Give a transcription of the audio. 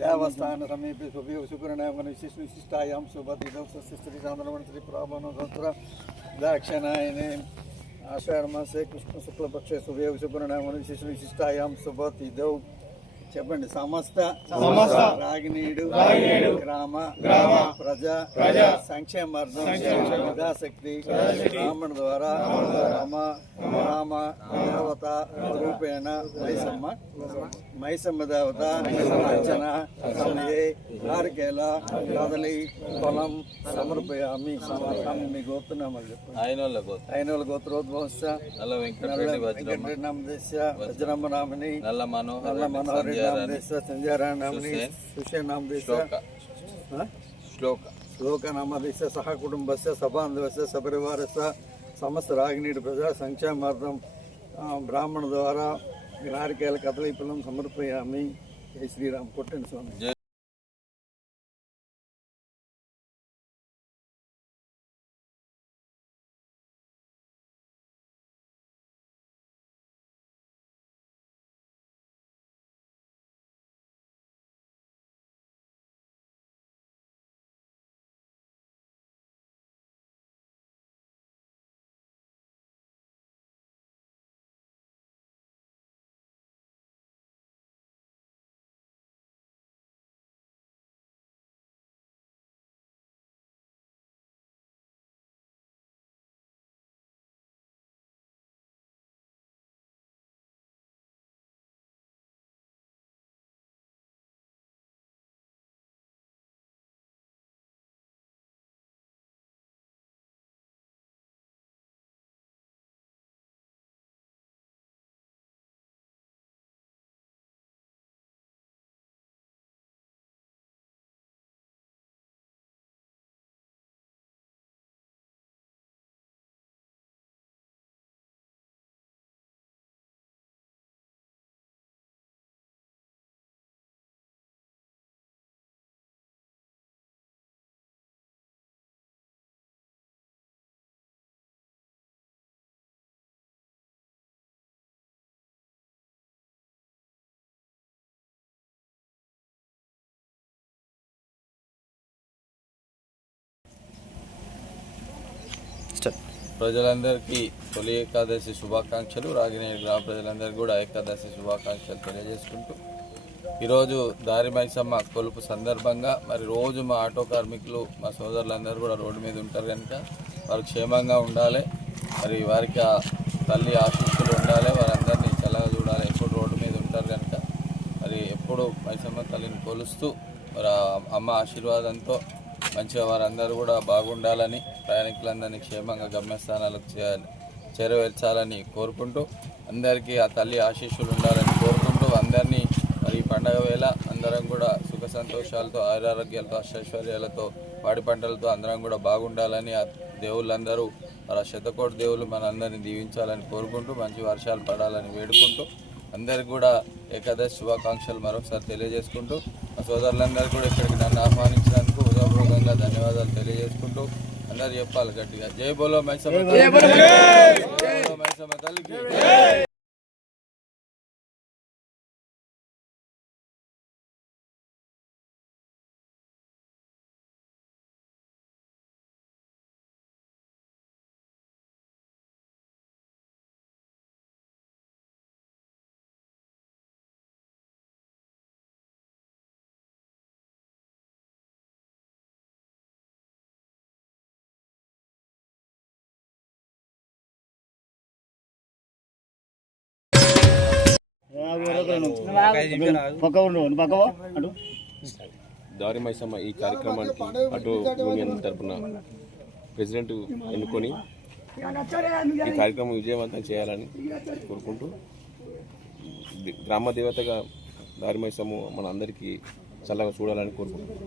దేవస్థాన సమీపే శుక్రనామన విశిష్టాయాం శుభశ్రీ చాంద్రమణి ప్రాభణ సంవత్సర దాక్షిణాయనే ఆషాఢమాసే కృష్ణ శుక్లపక్షే శుక్రనామన విశిష్టాయాం శుభతిథౌ చెప్పండి. సమస్త రాగినీడు గ్రామ ప్రజా సంక్షేమార్థం యథాశక్తి బ్రాహ్మణ ద్వారా రామ దేవత రూపేణ మైసమ్మ దేవత అర్చన నారికేల కదలి పొలం సమర్పయామి. మీ గోత్రనామాలు చెప్పండి. అయినోళ్ళ గోత్రోద్భవస్య వెంకటరెడ్డి నామదేశ వజ్రమ్మ నామిని నల్ల మనోహరి నామదేశ సంజయరాయణ నామిని సుషేన్ నామదేశ శ్లోక నామదేశ సహ కుటుంబస్య సభాంధవస్య సపరివారస్య సమస్త రాగినీటి ప్రజా సంక్షేమార్థం బ్రాహ్మణ ద్వారా నారికేల కదలి పొలం సమర్పయామి. జై శ్రీరామ్. కొట్టండి స్వామి. ప్రజలందరికీ తొలి ఏకాదశి శుభాకాంక్షలు. రాగినేని గ్రామ ప్రజలందరికీ కూడా ఏకాదశి శుభాకాంక్షలు తెలియజేసుకుంటూ ఈరోజు దారి మైసమ్మ కొలుపు సందర్భంగా మరి రోజు మా ఆటో కార్మికులు మా సోదరులందరూ కూడా రోడ్డు మీద ఉంటారు కనుక వారు క్షేమంగా ఉండాలి, మరి వారికి ఆ తల్లి ఆశీస్సులు ఉండాలి, వారందరినీ చల్లగా చూడాలి. ఎప్పుడు రోడ్డు మీద ఉంటారు కనుక మరి ఎప్పుడు మైసమ్మ తల్లిని కొలుస్తూ మరి అమ్మ ఆశీర్వాదంతో మంచిగా వారందరూ కూడా బాగుండాలని, ప్రయాణికులందరినీ క్షేమంగా గమ్యస్థానాలకు చేరవేర్చాలని కోరుకుంటూ అందరికీ ఆ తల్లి ఆశీస్సులు ఉండాలని కోరుకుంటూ అందరినీ మరి ఈ పండగ వేళ అందరం కూడా సుఖ సంతోషాలతో ఆరోగ్యాలతో అష్టైశ్వర్యాలతో పాడి పంటలతో అందరం కూడా బాగుండాలని ఆ దేవుళ్ళందరూ మరి ఆ శతకోటి దేవుళ్ళు మనందరినీ దీవించాలని కోరుకుంటూ మంచి వర్షాలు పడాలని వేడుకుంటూ అందరికీ కూడా ఏకాదశి శుభాకాంక్షలు మరొకసారి తెలియజేసుకుంటూ మా సోదరులందరూ కూడా ఇక్కడికి నన్ను ఆహ్వానించినందుకు హృదయపూర్వకంగా ధన్యవాదాలు తెలియజేసుకుంటూ అందరూ చెప్పాలి గట్టిగా జై బోలో మైసమ్మ తల్లికి. దారి మైసమ్మ ఈ కార్యక్రమానికి ఆటో యూనియన్ తరఫున ప్రెసిడెంట్ ఎన్నుకొని ఈ కార్యక్రమం విజయవంతం చేయాలని కోరుకుంటూ గ్రామ దేవతగా దారి మైసమ్మ మన అందరికీ చల్లగా చూడాలని కోరుకుంటున్నాం.